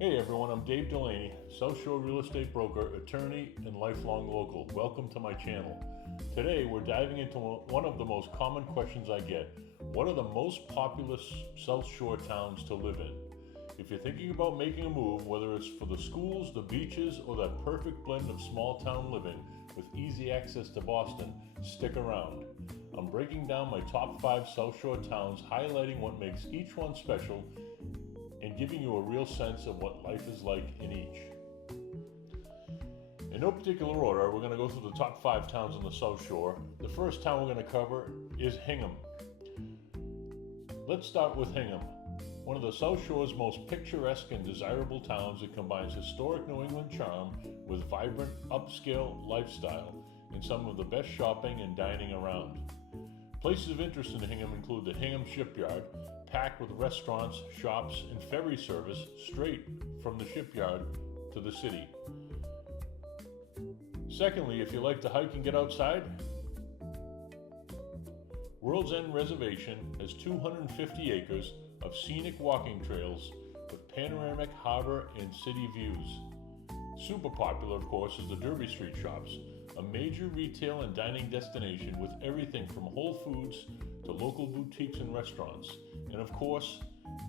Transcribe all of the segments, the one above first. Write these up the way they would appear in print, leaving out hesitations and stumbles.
Hey everyone, I'm Dave Delaney, South Shore real estate broker, attorney, and lifelong local. Welcome to my channel. Today we're diving into one of the most common questions I get. What are the most populous South Shore towns to live in? If you're thinking about making a move, whether it's for the schools, the beaches, or that perfect blend of small town living with easy access to Boston, stick around. I'm breaking down my top 5 South Shore towns, highlighting what makes each one special and giving you a real sense of what life is like in each. In no particular order, we're going to go through the top 5 towns on the South Shore. The first town we're going to cover is Hingham. Let's start with Hingham, one of the South Shore's most picturesque and desirable towns that combines historic New England charm with vibrant, upscale lifestyle and some of the best shopping and dining around. Places of interest in Hingham include the Hingham Shipyard, packed with restaurants, shops, and ferry service straight from the shipyard to the city. Secondly, if you like to hike and get outside, World's End Reservation has 250 acres of scenic walking trails with panoramic harbor and city views. Super popular, of course, is the Derby Street Shops, a major retail and dining destination with everything from Whole Foods to local boutiques and restaurants. And of course,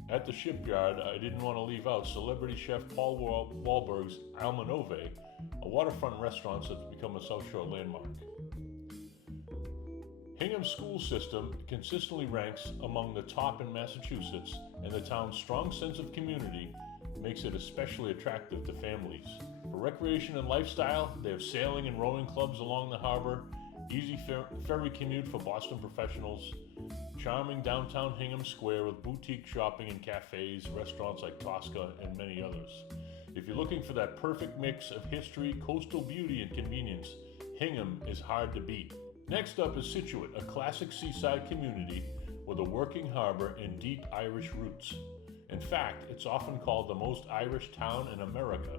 at the shipyard, I didn't want to leave out celebrity chef Paul Wahlberg's Almanove, a waterfront restaurant that's become a South Shore landmark. Hingham's school system consistently ranks among the top in Massachusetts, and the town's strong sense of community makes it especially attractive to families. For recreation and lifestyle, they have sailing and rowing clubs along the harbor, easy ferry commute for Boston professionals, charming downtown Hingham Square with boutique shopping and cafes, restaurants like Tosca, and many others. If you're looking for that perfect mix of history, coastal beauty, and convenience, Hingham is hard to beat. Next up is Scituate, a classic seaside community with a working harbor and deep Irish roots. In fact, it's often called the most Irish town in America,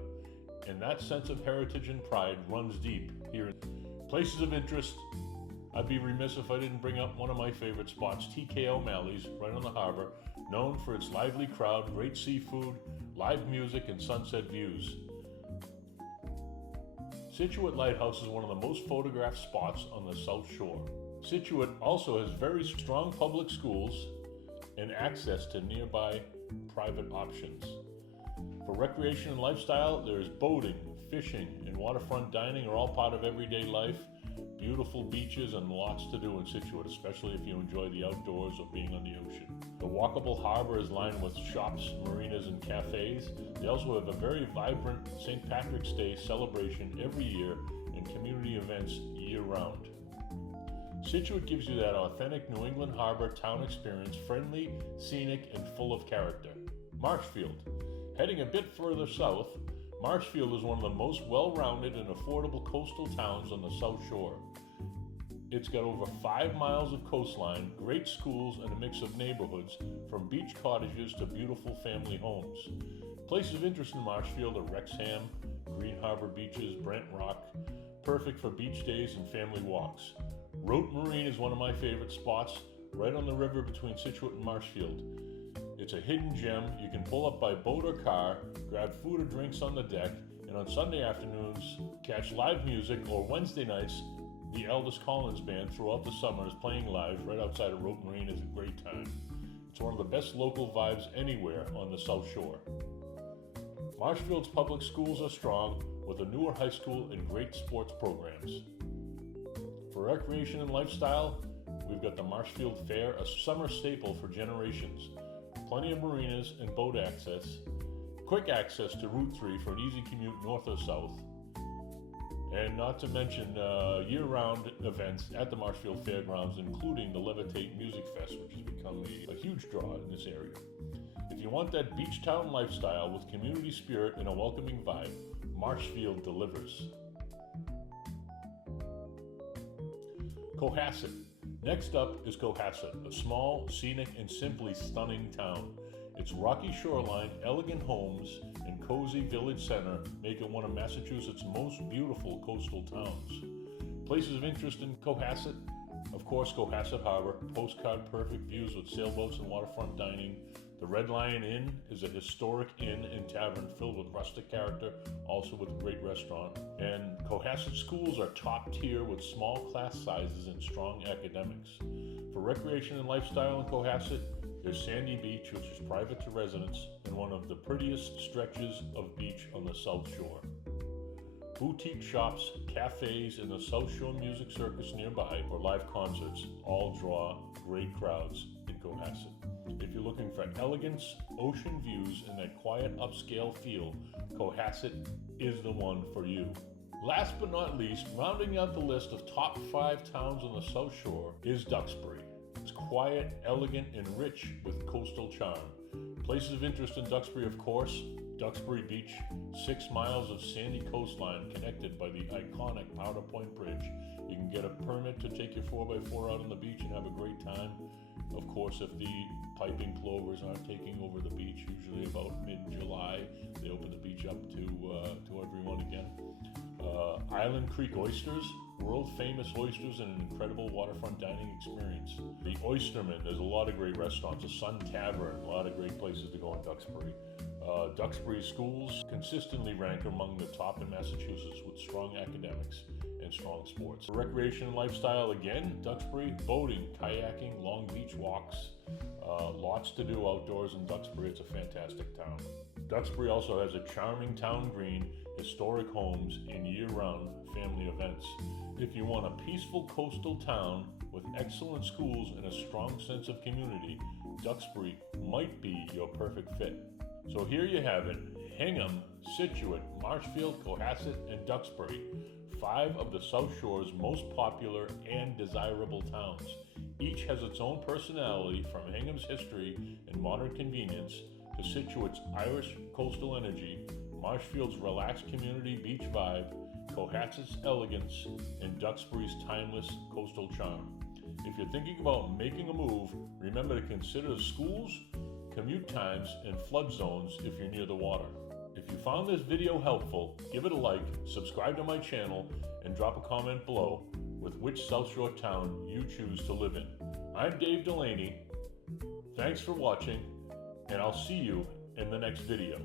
and that sense of heritage and pride runs deep here. Places of interest, I'd be remiss if I didn't bring up one of my favorite spots, TK O'Malley's, right on the harbor, known for its lively crowd, great seafood, live music, and sunset views. Scituate Lighthouse is one of the most photographed spots on the South Shore. Scituate also has very strong public schools and access to nearby private options. For recreation and lifestyle, there is boating, fishing, and waterfront dining are all part of everyday life. Beautiful beaches and lots to do in Scituate, especially if you enjoy the outdoors or being on the ocean. The walkable harbor is lined with shops, marinas, and cafes. They also have a very vibrant St. Patrick's Day celebration every year and community events year-round. Scituate gives you that authentic New England harbor town experience, friendly, scenic, and full of character. Marshfield. Heading a bit further south, Marshfield is one of the most well-rounded and affordable coastal towns on the South Shore. It's got over 5 miles of coastline, great schools, and a mix of neighborhoods, from beach cottages to beautiful family homes. Places of interest in Marshfield are Wrexham, Green Harbor Beaches, Brent Rock, perfect for beach days and family walks. Rote Marine is one of my favorite spots, right on the river between Scituate and Marshfield. It's a hidden gem. You can pull up by boat or car, grab food or drinks on the deck, and on Sunday afternoons, catch live music, or Wednesday nights, the Eldest Collins Band throughout the summer is playing live right outside of Rote Marine. Is a great time. It's one of the best local vibes anywhere on the South Shore. Marshfield's public schools are strong, with a newer high school and great sports programs. For recreation and lifestyle, we've got the Marshfield Fair, a summer staple for generations. Plenty of marinas and boat access, quick access to Route 3 for an easy commute north or south, and not to mention year-round events at the Marshfield Fairgrounds, including the Levitate Music Fest, which has become a huge draw in this area. If you want that beach town lifestyle with community spirit and a welcoming vibe, Marshfield delivers. Cohasset. Next up is Cohasset, a small, scenic, and simply stunning town. Its rocky shoreline, elegant homes, and cozy village center make it one of Massachusetts' most beautiful coastal towns. Places of interest in Cohasset, Of course, Cohasset Harbor, postcard perfect views with sailboats and waterfront dining. The Red Lion Inn is a historic inn and tavern filled with rustic character, also with a great restaurant. And Cohasset schools are top tier with small class sizes and strong academics. For recreation and lifestyle in Cohasset, there's Sandy Beach, which is private to residents and one of the prettiest stretches of beach on the South Shore. Boutique shops, cafes, and the South Shore Music Circus nearby, or live concerts, all draw great crowds in Cohasset. If you're looking for elegance, ocean views, and that quiet upscale feel, Cohasset is the one for you. Last but not least, rounding out the list of top 5 towns on the South Shore is Duxbury. It's quiet, elegant, and rich with coastal charm. Places of interest in Duxbury, of course, Duxbury Beach, 6 miles of sandy coastline connected by the iconic Powder Point Bridge. You can get a permit to take your 4x4 out on the beach and have a great time. Of course, if the piping plovers aren't taking over the beach, usually about mid-July, they open the beach up to everyone again. Island Creek Oysters, world famous oysters and an incredible waterfront dining experience. The Oysterman, there's a lot of great restaurants. The Sun Tavern, a lot of great places to go in Duxbury. Duxbury schools consistently rank among the top in Massachusetts with strong academics and strong sports. For recreation and lifestyle, again, Duxbury, boating, kayaking, long beach walks, lots to do outdoors in Duxbury. It's a fantastic town. Duxbury also has a charming town green, historic homes, and year-round family events. If you want a peaceful coastal town with excellent schools and a strong sense of community, Duxbury might be your perfect fit. So here you have it, Hingham, Scituate, Marshfield, Cohasset, and Duxbury, 5 of the South Shore's most popular and desirable towns. Each has its own personality, from Hingham's history and modern convenience to Scituate's Irish coastal energy, Marshfield's relaxed community beach vibe, Cohasset's elegance, and Duxbury's timeless coastal charm. If you're thinking about making a move, remember to consider schools, commute times, and flood zones if you're near the water. If you found this video helpful, give it a like, subscribe to my channel, and drop a comment below with which South Shore town you choose to live in. I'm Dave Delaney. Thanks for watching, and I'll see you in the next video.